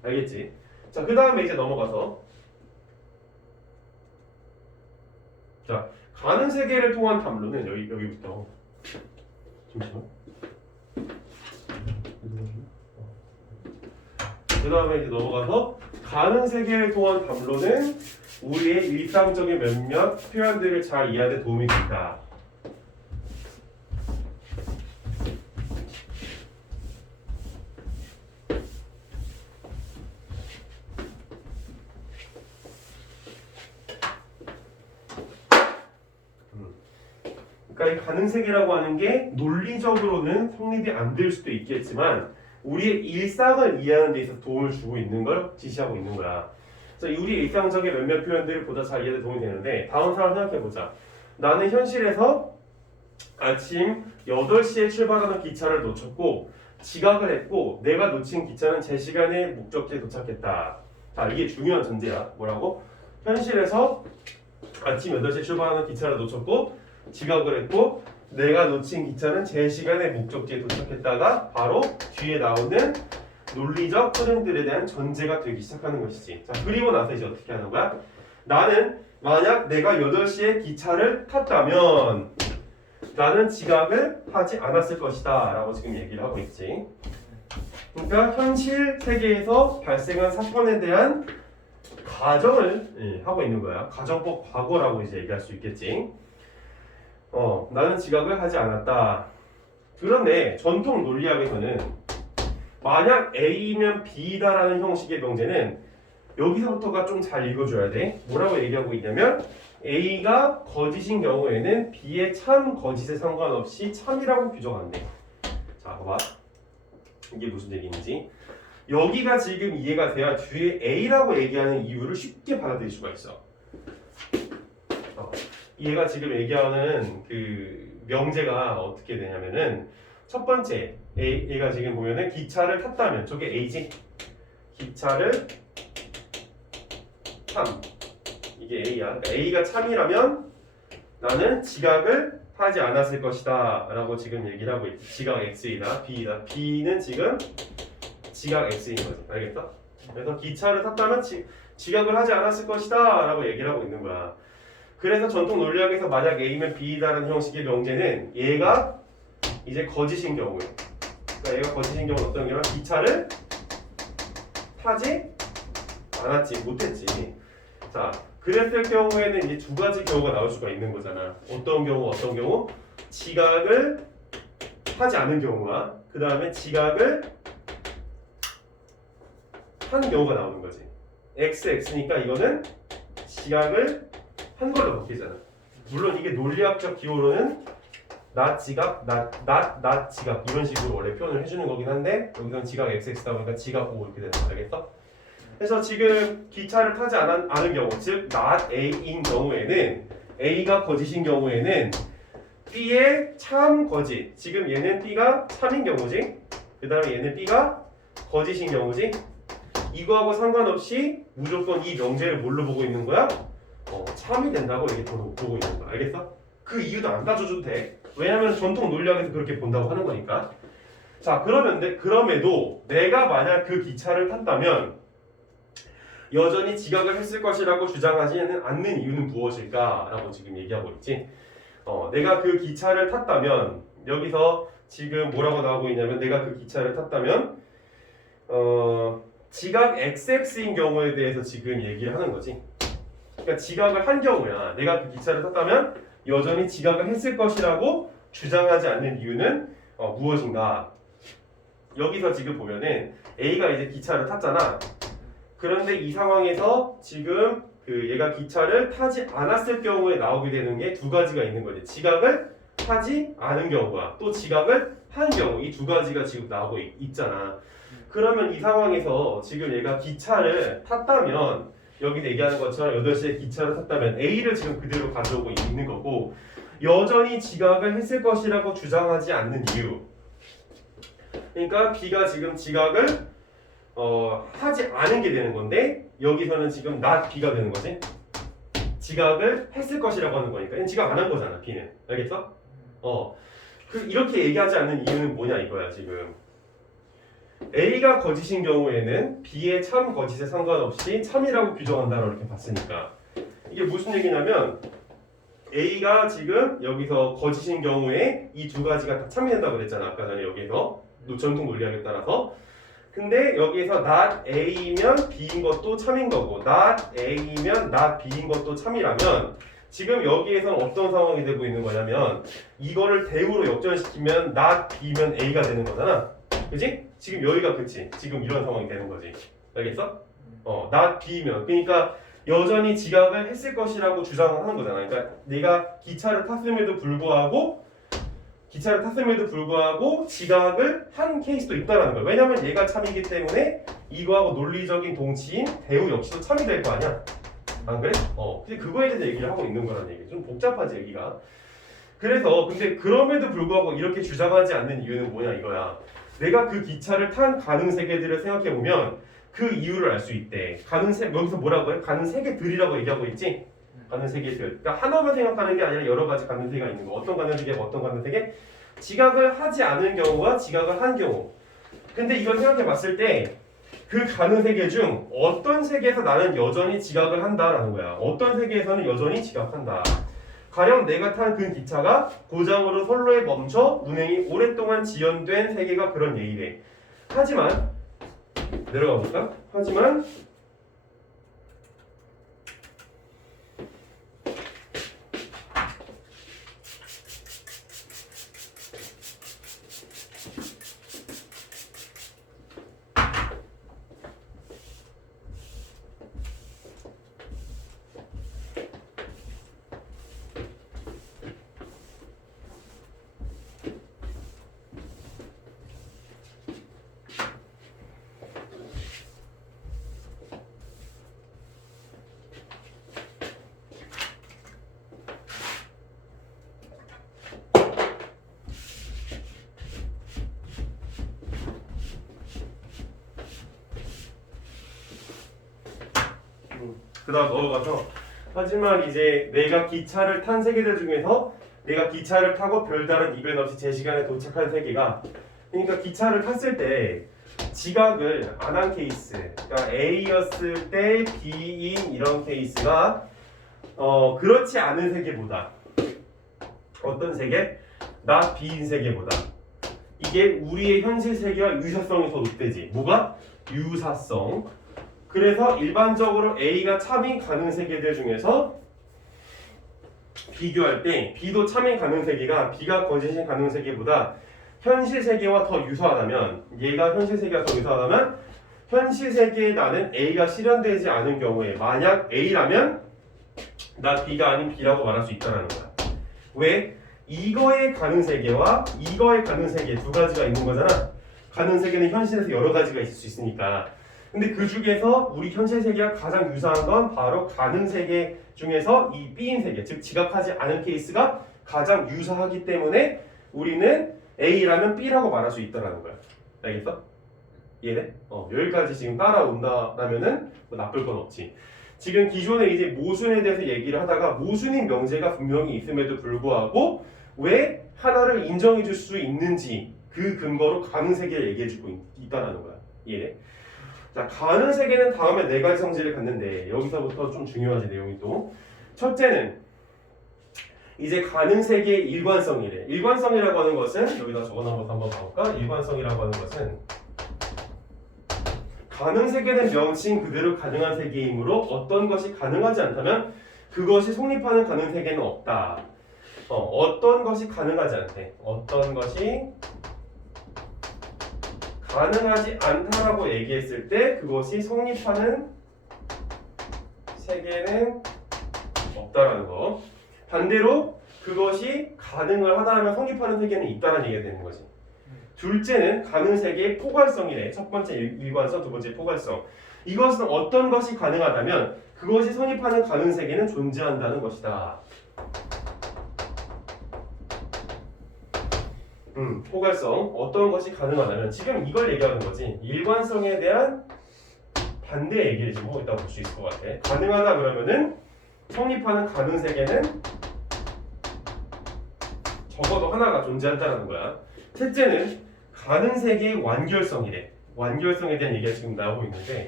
알겠지? 자, 그 다음에 이제 넘어가서 자, 가능 세계를 통한 담론은 여기부터 잠시만. 그 다음에 이제 넘어가서 가능 세계를 통한 담론은 우리의 일상적인 몇몇 표현들을 잘 이해하는 데 도움이 된다. 그러니까 이 가능 세계라고 하는 게 논리적으로는 성립이 안 될 수도 있겠지만 우리의 일상을 이해하는 데 있어서 도움을 주고 있는 걸 지시하고 있는 거야. 그래서 우리 일상적인 몇몇 표현들을 보다 잘 이해하는 데 도움이 되는데 다음 상황 생각해보자. 나는 현실에서 아침 8시에 출발하는 기차를 놓쳤고 지각을 했고 내가 놓친 기차는 제 시간에 목적지에 도착했다. 자, 이게 중요한 전제야. 뭐라고? 현실에서 아침 8시에 출발하는 기차를 놓쳤고 지각을 했고 내가 놓친 기차는 제 시간에 목적지에 도착했다가 바로 뒤에 나오는 논리적 흐름들에 대한 전제가 되기 시작하는 것이지. 자, 그리고 나서 이제 어떻게 하는 거야? 나는 만약 내가 8시에 기차를 탔다면 나는 지각을 하지 않았을 것이다 라고 지금 얘기를 하고 있지. 그러니까 현실 세계에서 발생한 사건에 대한 가정을 하고 있는 거야. 가정법 과거라고 이제 얘기할 수 있겠지. 나는 지각을 하지 않았다. 그런데 전통 논리학에서는 만약 A면 B다라는 형식의 명제는 여기서부터가 좀 잘 읽어줘야 돼. 뭐라고 얘기하고 있냐면 A가 거짓인 경우에는 B의 참 거짓에 상관없이 참이라고 규정한대. 자, 봐봐. 이게 무슨 얘기인지. 여기가 지금 이해가 돼야 뒤에 A라고 얘기하는 이유를 쉽게 받아들일 수가 있어. 얘가 지금 얘기하는 그 명제가 어떻게 되냐면은 첫 번째 얘가 지금 보면은 기차를 탔다면 저게 A지. 기차를 참 이게 A야. 그러니까 A가 참이라면 나는 지각을 하지 않았을 것이다 라고 지금 얘기를 하고 있지. 지각 X이다 B이다. B는 지금 지각 X인 거지. 알겠어? 그래서 기차를 탔다면 지각을 하지 않았을 것이다 라고 얘기를 하고 있는 거야. 그래서 전통 논리학에서 만약 A면 B다라는 형식의 명제는 얘가 이제 거짓인 경우에, 그러니까 얘가 거짓인 경우는 어떤 경우는 기차를 타지 않았지, 못했지. 자, 그랬을 경우에는 이제 두 가지 경우가 나올 수가 있는 거잖아. 어떤 경우? 지각을 하지 않은 경우와 그 다음에 지각을 한 경우가 나오는 거지. X니까 이거는 지각을 한 걸로 바뀌잖아. 물론 이게 논리학적 기호로는 not 지각, not 지각 이런 식으로 원래 표현을 해주는 거긴 한데 여기서는 지각 xx다 보니까 지각 o 이렇게 되는 거 알겠어? 그래서 지금 기차를 타지 않은 경우, 즉 not a인 경우에는 a가 거짓인 경우에는 b의 참 거짓. 지금 얘는 b가 참인 경우지. 그 다음에 얘는 b가 거짓인 경우지. 이거하고 상관없이 무조건 이 명제를 뭘로 보고 있는 거야? 참이 된다고 이렇게 보고 있는 거야. 알겠어? 그 이유도 안 따져줘도 돼. 왜냐면 전통 논리학에서 그렇게 본다고 하는 거니까. 자, 그럼에도 내가 만약 그 기차를 탔다면 여전히 지각을 했을 것이라고 주장하지는 않는 이유는 무엇일까? 라고 지금 얘기하고 있지. 내가 그 기차를 탔다면 여기서 지금 뭐라고 나오고 있냐면 내가 그 기차를 탔다면 지각 XX인 경우에 대해서 지금 얘기를 하는 거지. 그러니까 지각을 한 경우야. 내가 그 기차를 탔다면 여전히 지각을 했을 것이라고 주장하지 않는 이유는 무엇인가? 여기서 지금 보면은 A가 이제 기차를 탔잖아. 그런데 이 상황에서 지금 얘가 기차를 타지 않았을 경우에 나오게 되는 게 두 가지가 있는 거지. 지각을 하지 않은 경우와 또 지각을 한 경우, 이 두 가지가 지금 나오고 있잖아. 그러면 이 상황에서 지금 얘가 기차를 탔다면 여기 얘기하는 것처럼 8시에 기차를 탔다면 A를 지금 그대로 가져오고 있는 거고 여전히 지각을 했을 것이라고 주장하지 않는 이유. 그러니까 B가 지금 지각을 하지 않은 게 되는 건데 여기서는 지금 not B가 되는 거지. 지각을 했을 것이라고 하는 거니까 지각 안 한 거잖아 B는. 알겠어? 이렇게 얘기하지 않는 이유는 뭐냐 이거야 지금. A가 거짓인 경우에는 B의 참 거짓에 상관없이 참이라고 규정한다라고 이렇게 봤으니까 이게 무슨 얘기냐면 A가 지금 여기서 거짓인 경우에 이 두 가지가 다 참이 된다고 그랬잖아 아까 전에 여기서 전통 논리학에 따라서. 근데 여기서 not A면 B인 것도 참인 거고 not A면 not B인 것도 참이라면 지금 여기에선 어떤 상황이 되고 있는 거냐면 이거를 대우로 역전시키면 not B면 A가 되는 거잖아. 그치? 지금 여기가 그치? 지금 이런 상황이 되는 거지. 알겠어? not B면 그러니까 여전히 지각을 했을 것이라고 주장하는 거잖아. 그러니까 내가 기차를 탔음에도 불구하고 지각을 한 케이스도 있다라는 거야. 왜냐면 얘가 참이기 때문에 이거하고 논리적인 동치인 대우 역시도 참이 될 거 아니야. 안 그래? 근데 그거에 대해서 얘기를 하고 있는 거라는 얘기. 좀 복잡하지 얘기가. 그래서 근데 그럼에도 불구하고 이렇게 주장하지 않는 이유는 뭐냐 이거야. 내가 그 기차를 탄 가능 세계들을 생각해 보면 그 이유를 알 수 있대. 여기서 뭐라고 해? 가능 세계들이라고 얘기하고 있지. 가능 세계들. 그러니까 하나만 생각하는 게 아니라 여러 가지 가능 세계가 있는 거. 어떤 가능 세계가 어떤 가능 세계? 지각을 하지 않은 경우와 지각을 한 경우. 근데 이걸 생각해 봤을 때 그 가능 세계 중 어떤 세계에서 나는 여전히 지각을 한다라는 거야. 어떤 세계에서는 여전히 지각한다. 가령 내가 탄 그 기차가 고장으로 선로에 멈춰 운행이 오랫동안 지연된 세계가 그런 예이래. 하지만 내려가 볼까? 하지만 그 다음 넘어가서 하지만 이제 내가 기차를 탄 세계들 중에서 내가 기차를 타고 별다른 이변 없이 제 시간에 도착한 세계가 그러니까 기차를 탔을 때 지각을 안 한 케이스 그러니까 A였을 때 B인 이런 케이스가 그렇지 않은 세계보다 어떤 세계? not B인 세계보다 이게 우리의 현실 세계와 유사성이 더 높대지. 뭐가? 유사성. 그래서 일반적으로 A가 참인 가능 세계들 중에서 비교할 때 B도 참인 가능 세계가 B가 거짓인 가능 세계보다 현실 세계와 더 유사하다면 얘가 현실 세계와 더 유사하다면 현실 세계에 나는 A가 실현되지 않은 경우에 만약 A라면 나 B가 아닌 B라고 말할 수 있다는 거야. 왜? 이거의 가능 세계와 이거의 가능 세계 두 가지가 있는 거잖아. 가능 세계는 현실에서 여러 가지가 있을 수 있으니까. 근데 그 중에서 우리 현실 세계와 가장 유사한 건 바로 가능 세계 중에서 이 B인 세계, 즉 지각하지 않은 케이스가 가장 유사하기 때문에 우리는 A라면 B라고 말할 수 있다라는 거야. 알겠어? 이해돼? 여기까지 지금 따라온다라면은 뭐 나쁠 건 없지. 지금 기존에 이제 모순에 대해서 얘기를 하다가 모순인 명제가 분명히 있음에도 불구하고 왜 하나를 인정해 줄 수 있는지 그 근거로 가능 세계를 얘기해 주고 있다라는 거야. 이해돼? 자, 가능 세계는 다음에 네 가지 성질을 갖는데 여기서부터 좀 중요하지 내용이 또. 첫째는 이제 가능 세계의 일관성이래. 일관성이라고 하는 것은 여기다 적어놓은 한번 봐볼까? 일관성이라고 하는 것은 가능 세계는 명칭 그대로 가능한 세계이므로 어떤 것이 가능하지 않다면 그것이 성립하는 가능 세계는 없다. 어떤 것이 가능하지 않대. 어떤 것이 가능하지 않다라고 얘기했을 때 그것이 성립하는 세계는 없다라는 거. 반대로 그것이 가능을 하다면 성립하는 세계는 있다라는 얘기가 되는 거지. 둘째는 가능 세계의 포괄성이래. 첫 번째 일관성, 두 번째 포괄성. 이것은 어떤 것이 가능하다면 그것이 성립하는 가능 세계는 존재한다는 것이다. 포괄성. 어떤 것이 가능하다면 지금 이걸 얘기하는 거지. 일관성에 대한 반대 얘기를 지금 하고 있다고 볼 수 있을 것 같아. 가능하다 그러면은 성립하는 가능 세계는 적어도 하나가 존재한다는 거야. 셋째는 가능 세계의 완결성이래. 완결성에 대한 얘기가 지금 나오고 있는데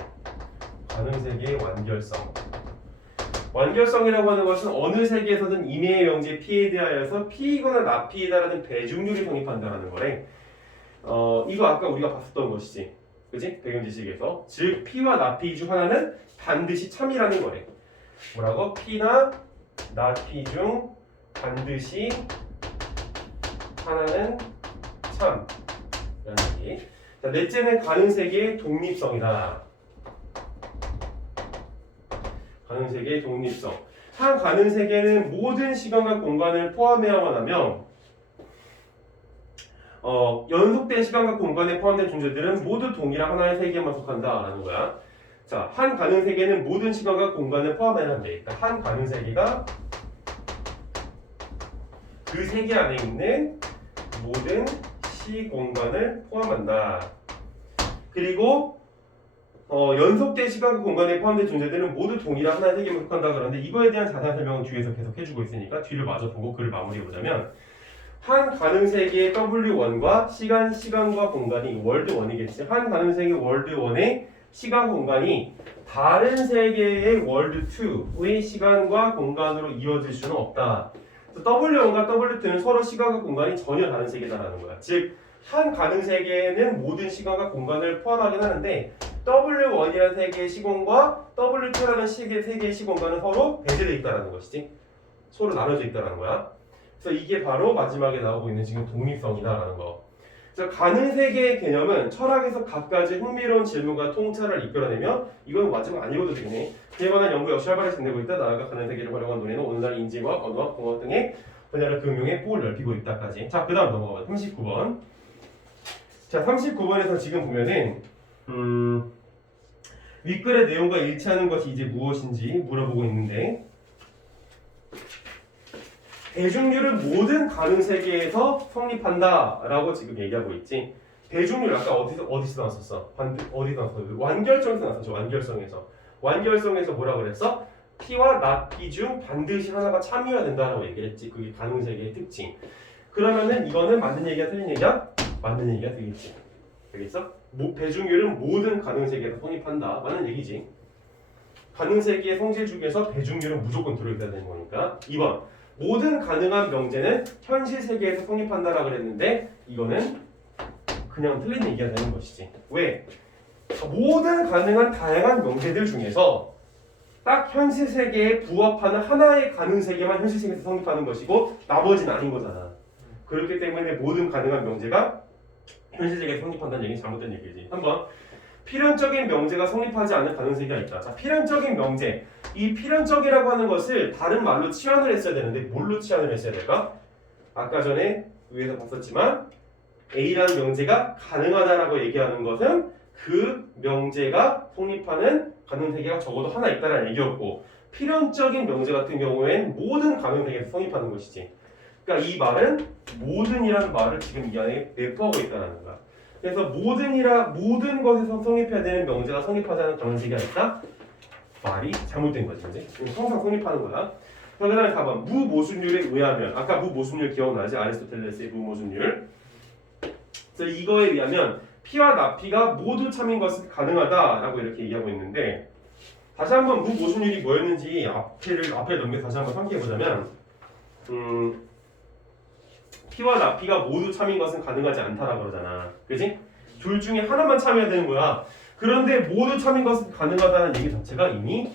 가능 세계의 완결성. 완결성이라고 하는 것은 어느 세계에서든 임의의 명제 P에 대하여서 P이거나 나P이다라는 배중률이 성립한다는 거래. 이거 아까 우리가 봤었던 것이지. 그지? 배경지식에서. 즉 P와 나P 중 하나는 반드시 참이라는 거래. 뭐라고? P나 나P 중 반드시 하나는 참. 라는 얘기. 자, 넷째는 가능 세계의 독립성이다. 가능 세계의 독립성. 한 가능 세계는 모든 시간과 공간을 포함해야만 하며 연속된 시간과 공간에 포함된 존재들은 모두 동일한 하나의 세계에만 속한다라는 거야. 자, 한 가능 세계는 모든 시간과 공간을 포함해야 한대. 그러니까 한 가능 세계가 그 세계 안에 있는 모든 시 공간을 포함한다. 그리고 연속된 시간과 공간에 포함된 존재들은 모두 동일한 하나의 세계에 속한다 그러는데 이거에 대한 자세한 설명은 뒤에서 계속 해주고 있으니까 뒤를 마저 보고 글을 마무리해보자면 한 가능 세계의 W1과 시간과 공간이 월드1이겠지. 한 가능 세계 월드1의 시간 공간이 다른 세계의 월드2의 시간과 공간으로 이어질 수는 없다. W1과 W2는 서로 시간과 공간이 전혀 다른 세계다라는 거야. 즉, 한 가능 세계는 모든 시간과 공간을 포함하긴 하는데 W1이라는 세계의 시공과 W2라는 세계의 시공간은 서로 배제되어 있다는 것이지. 서로 나눠져 있다는 거야. 그래서 이게 바로 마지막에 나오고 있는 지금 독립성이다라는 거. 그래서 가능 세계의 개념은 철학에서 갖가지 흥미로운 질문과 통찰을 이끌어내며 이건 마지막 안 읽어도 되겠네. 그에 관한 연구 역시 활발히 진행되고 있다. 나아가 가능 세계를 활용한 논의는 오늘날 인지과학, 언어학, 공학 등의 분야를 금융에 폭을 넓히고 있다까지. 자, 그 다음 넘어가 봐. 39번. 자, 39번에서 지금 보면은 윗글의 내용과 일치하는 것이 이제 무엇인지 물어보고 있는데 대중률은 모든 가능 세계에서 성립한다라고 지금 얘기하고 있지. 대중률 아까 어디서 나왔었어? 어디서 나왔어? 완결성에서 나왔었죠. 완결성에서 뭐라 그랬어? P와 나P 중 반드시 하나가 참여해야 된다라고 얘기했지. 그게 가능 세계의 특징. 그러면은 이거는 맞는 얘기야, 틀린 얘기야? 맞는 얘기가 되겠지. 되겠어? 대중률은 모든 가능 세계에서 성립한다. 맞는 얘기지. 가능 세계의 성질 중에서 대중률은 무조건 들어있어야 되는 거니까. 2번. 모든 가능한 명제는 현실 세계에서 성립한다라고 그랬는데 이거는 그냥 틀린 얘기가 되는 것이지. 왜? 모든 가능한 다양한 명제들 중에서 딱 현실 세계에 부합하는 하나의 가능 세계만 현실 세계에서 성립하는 것이고 나머지는 아닌 거잖아. 그렇기 때문에 모든 가능한 명제가 현실 세계에서 성립한다는 얘기는 잘못된 얘기지. 한번 필연적인 명제가 성립하지 않는 가능 세계가 있다. 자, 필연적인 명제. 이 필연적이라고 하는 것을 다른 말로 치환을 했어야 되는데 뭘로 치환을 했어야 될까? 아까 전에 위에서 봤었지만 A라는 명제가 가능하다라고 얘기하는 것은 그 명제가 성립하는 가능세계가 적어도 하나 있다는 얘기였고 필연적인 명제 같은 경우엔 모든 가능세계에서 성립하는 것이지. 그러니까 이 말은 모든이라는 말을 지금 이 안에 내포하고 있다는 거야. 그래서 모든 것에서 성립해야 되는 명제가 성립하지 않은 가능세계가 있다? 말이 잘못된 거지, 이제. 항상 성립하는 거야. 그 다음에 4번 무모순율에 의하면 아까 무모순율 기억나지? 아리스토텔레스의 무모순율. 그래서 이거에 의하면 P와 나P가 모두 참인 것은 가능하다라고 이렇게 얘기하고 있는데 다시 한번 무모순율이 뭐였는지 앞에 넘겨 다시 한번 상기해 보자면 P와 나P가 모두 참인 것은 가능하지 않다라고 그러잖아. 그지? 둘 중에 하나만 참여해야 되는 거야. 그런데 모두 참인 것은 가능하다는 얘기 자체가 이미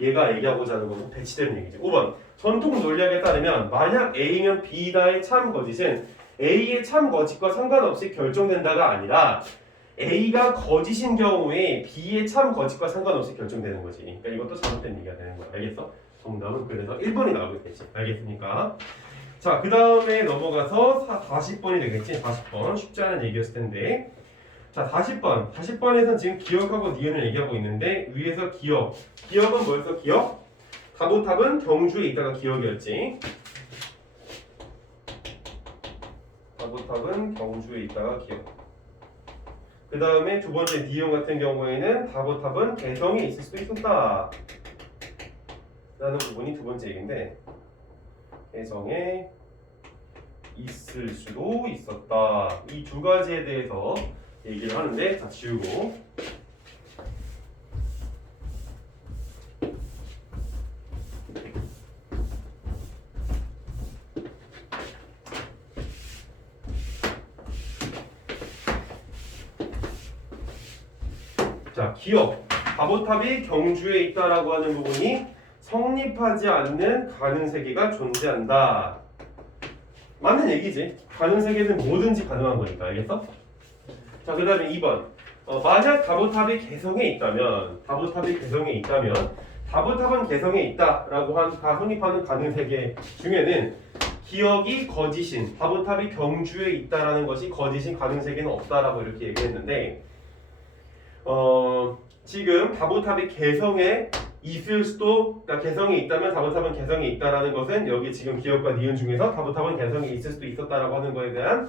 얘가 얘기하고자 하는 것은 배치되는 얘기지. 5번 전통 논리학에 따르면 만약 A면 B다의 참 거짓은 A의 참 거짓과 상관없이 결정된다가 아니라 A가 거짓인 경우에 B의 참 거짓과 상관없이 결정되는 거지. 그러니까 이것도 잘못된 얘기가 되는 거야. 알겠어? 정답은 그래서 1번이 나오게 되지. 알겠습니까? 자, 그 다음에 넘어가서 40번이 되겠지. 40번 쉽지 않은 얘기였을 텐데 자, 40번에서는 지금 기억하고 니은을 얘기하고 있는데 위에서 기억은 뭐였어? 기억? 다보탑은 경주에 있다가 기억이었지. 다보탑은 경주에 있다가 기억. 그 다음에 두 번째 니은 같은 경우에는 다보탑은 개성에 있을 수도 있었다 라는 부분이 두 번째 얘기인데 개성에 있을 수도 있었다. 이 두 가지에 대해서 얘기를 하는데 자 지우고 자 기억 다보탑이 경주에 있다라고 하는 부분이 성립하지 않는 가능세계가 존재한다. 맞는 얘기지. 가능세계는 뭐든지 가능한 거니까. 알겠어? 자, 그 다음에 2번. 만약 다보탑이 개성에 있다면, 다보탑은 개성에 있다라고 다 성립하는 가능세계 중에는 기억이 거짓인, 다보탑이 경주에 있다라는 것이 거짓인 가능세계는 없다라고 이렇게 얘기했는데, 지금 다보탑이 개성에 있을 수도, 그러니까 개성이 있다면 다보탑은 개성이 있다라는 것은 여기 지금 기억과 니은 중에서 다보탑은 개성이 있을 수도 있었다라고 하는 거에 대한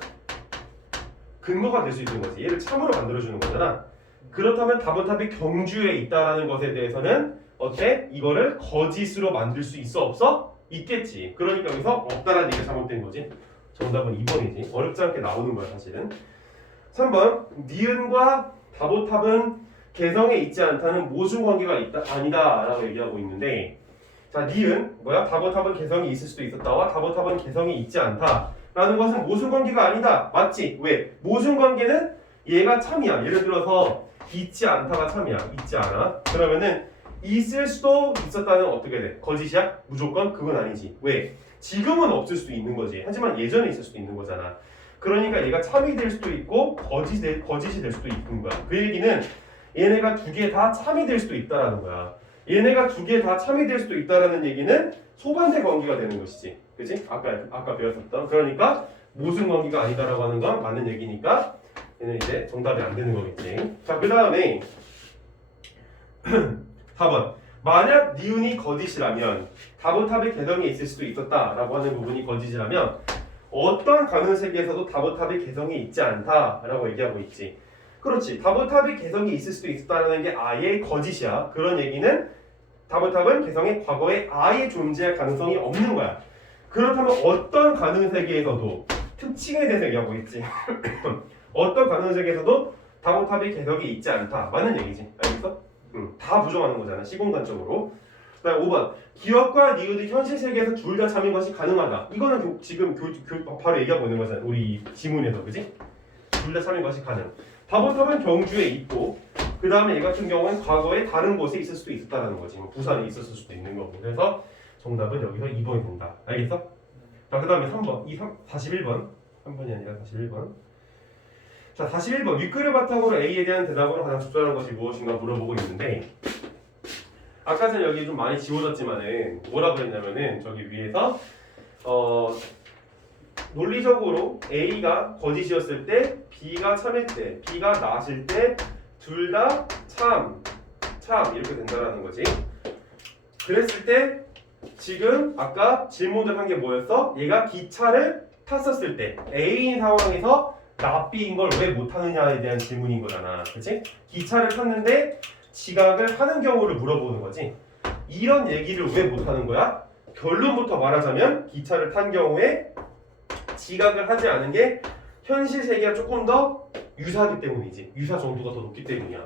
근거가 될 수 있는 거지. 얘를 참으로 만들어주는 거잖아. 그렇다면 다보탑이 경주에 있다라는 것에 대해서는 어때? 이거를 거짓으로 만들 수 있어? 없어? 있겠지. 그러니까 여기서 없다라는 얘기가 잘못된 거지. 정답은 2번이지. 어렵지 않게 나오는 거야 사실은. 3번 니은과 다보탑은 개성에 있지 않다는 모순 관계가 아니다라고 얘기하고 있는데 자 니은 뭐야? 다보탑은 개성이 있을 수도 있었다와 다보탑은 개성이 있지 않다라는 것은 모순 관계가 아니다. 맞지? 왜? 모순 관계는 얘가 참이야. 예를 들어서 있지 않다가 참이야. 있지 않아. 그러면은 있을 수도 있었다는 어떻게 돼? 거짓이야? 무조건 그건 아니지. 왜? 지금은 없을 수도 있는 거지. 하지만 예전에 있을 수도 있는 거잖아. 그러니까 얘가 참이 될 수도 있고 거짓이 될 수도 있는 거야. 그 얘기는 얘네가 두 개 다 참이 될 수도 있다라는 거야. 얘네가 두 개 다 참이 될 수도 있다라는 얘기는 소반대 관계가 되는 것이지. 그치? 아까 배웠었던. 그러니까 모순 관계가 아니다라고 하는 건 맞는 얘기니까 얘는 이제 정답이 안 되는 거겠지. 자, 그 다음에 4번. 만약 니은이 거짓이라면 다보탑의 개성이 있을 수도 있었다라고 하는 부분이 거짓이라면 어떤 가능세계에서도 다보탑의 개성이 있지 않다라고 얘기하고 있지. 그렇지. 다보탑의 개성이 있을 수도 있었다는 게 아예 거짓이야. 그런 얘기는 다보탑은 개성의 과거에 아예 존재할 가능성이 없는 거야. 그렇다면 어떤 가능세계에서도 특징에 대해서 얘기하고 있지. 어떤 가능세계에서도 다보탑의 개성이 있지 않다. 맞는 얘기지. 알겠어? 다 부정하는 거잖아. 시공간적으로. 그다음 5번. 기억과 니은이 현실 세계에서 둘 다 참인 것이 가능하다. 이거는 지금 바로 얘기하고 있는 거잖아. 우리 지문에서. 그지? 둘 다 참인 것이 가능. 다보탑은 경주에 있고 그 다음에 얘 같은 경우는 과거에 다른 곳에 있을 수도 있었다라는 거지. 부산에 있었을 수도 있는 거고. 그래서 정답은 여기서 2번이 된다. 알겠어? 자, 그 다음에 3번. 41번. 3번이 아니라 41번. 자, 41번. 윗글을 바탕으로 A에 대한 대답으로 가장 적절한 것이 무엇인가 물어보고 있는데 아까 전에 여기 좀 많이 지워졌지만은 뭐라 그랬냐면은 저기 위에서 논리적으로 A가 거짓이었을 때, B가 참일 때, B가 나실 때 둘 다 참 이렇게 된다라는 거지. 그랬을 때 지금 아까 질문을 한 게 뭐였어? 얘가 기차를 탔었을 때 A인 상황에서 나 B인 걸 왜 못하느냐에 대한 질문인 거잖아. 그치? 기차를 탔는데 지각을 하는 경우를 물어보는 거지. 이런 얘기를 왜 못하는 거야? 결론부터 말하자면 기차를 탄 경우에 지각을 하지 않은 게 현실 세계와 조금 더 유사하기 때문이지. 유사 정도가 더 높기 때문이야.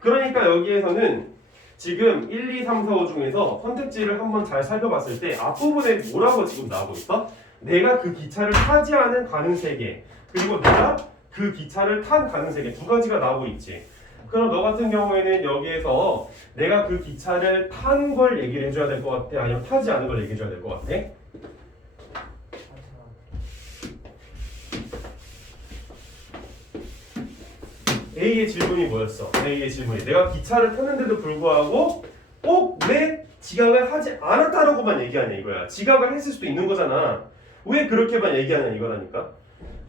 그러니까 여기에서는 지금 1, 2, 3, 4, 5 중에서 선택지를 한번 잘 살펴봤을 때 앞부분에 뭐라고 지금 나오고 있어? 내가 그 기차를 타지 않은 가능 세계, 그리고 내가 그 기차를 탄 가능 세계 두 가지가 나오고 있지. 그럼 너 같은 경우에는 여기에서 내가 그 기차를 탄 걸 얘기를 해줘야 될 것 같아? 아니면 타지 않은 걸 얘기해줘야 될 것 같아? A의 질문이 뭐였어? A의 질문이 내가 기차를 탔는데도 불구하고 꼭 왜 지각을 하지 않았다라고만 얘기하냐 이거야. 지각을 했을 수도 있는 거잖아. 왜 그렇게만 얘기하냐 이거라니까.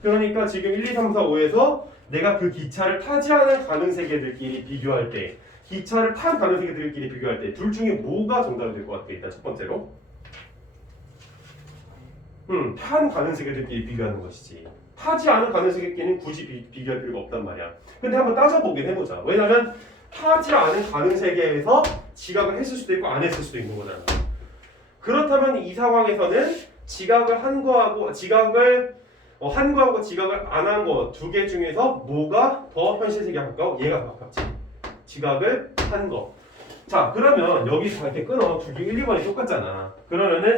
그러니까 지금 1, 2, 3, 4, 5에서 내가 그 기차를 타지 않은 가능 세계들끼리 비교할 때, 기차를 탄 가능 세계들끼리 비교할 때 둘 중에 뭐가 정답이 될 것 같아? 일단 첫 번째로 탄 가능 세계들끼리 비교하는 것이지. 타지 않은 가능 세계끼리는 굳이 비교할 필요가 없단 말이야. 근데 한번 따져보긴 해보자. 왜냐면 타지 않은 가능 세계에서 지각을 했을 수도 있고 안 했을 수도 있는 거잖아. 그렇다면 이 상황에서는 지각을 한 거하고 지각을 한 거하고 지각을 안 한 거 두 개 중에서 뭐가 더 현실 세계에 가까워? 얘가 더 가깝지. 지각을 한 거. 자, 그러면 여기서 이렇게 끊어. 두 개 1, 2번이 똑같잖아. 그러면은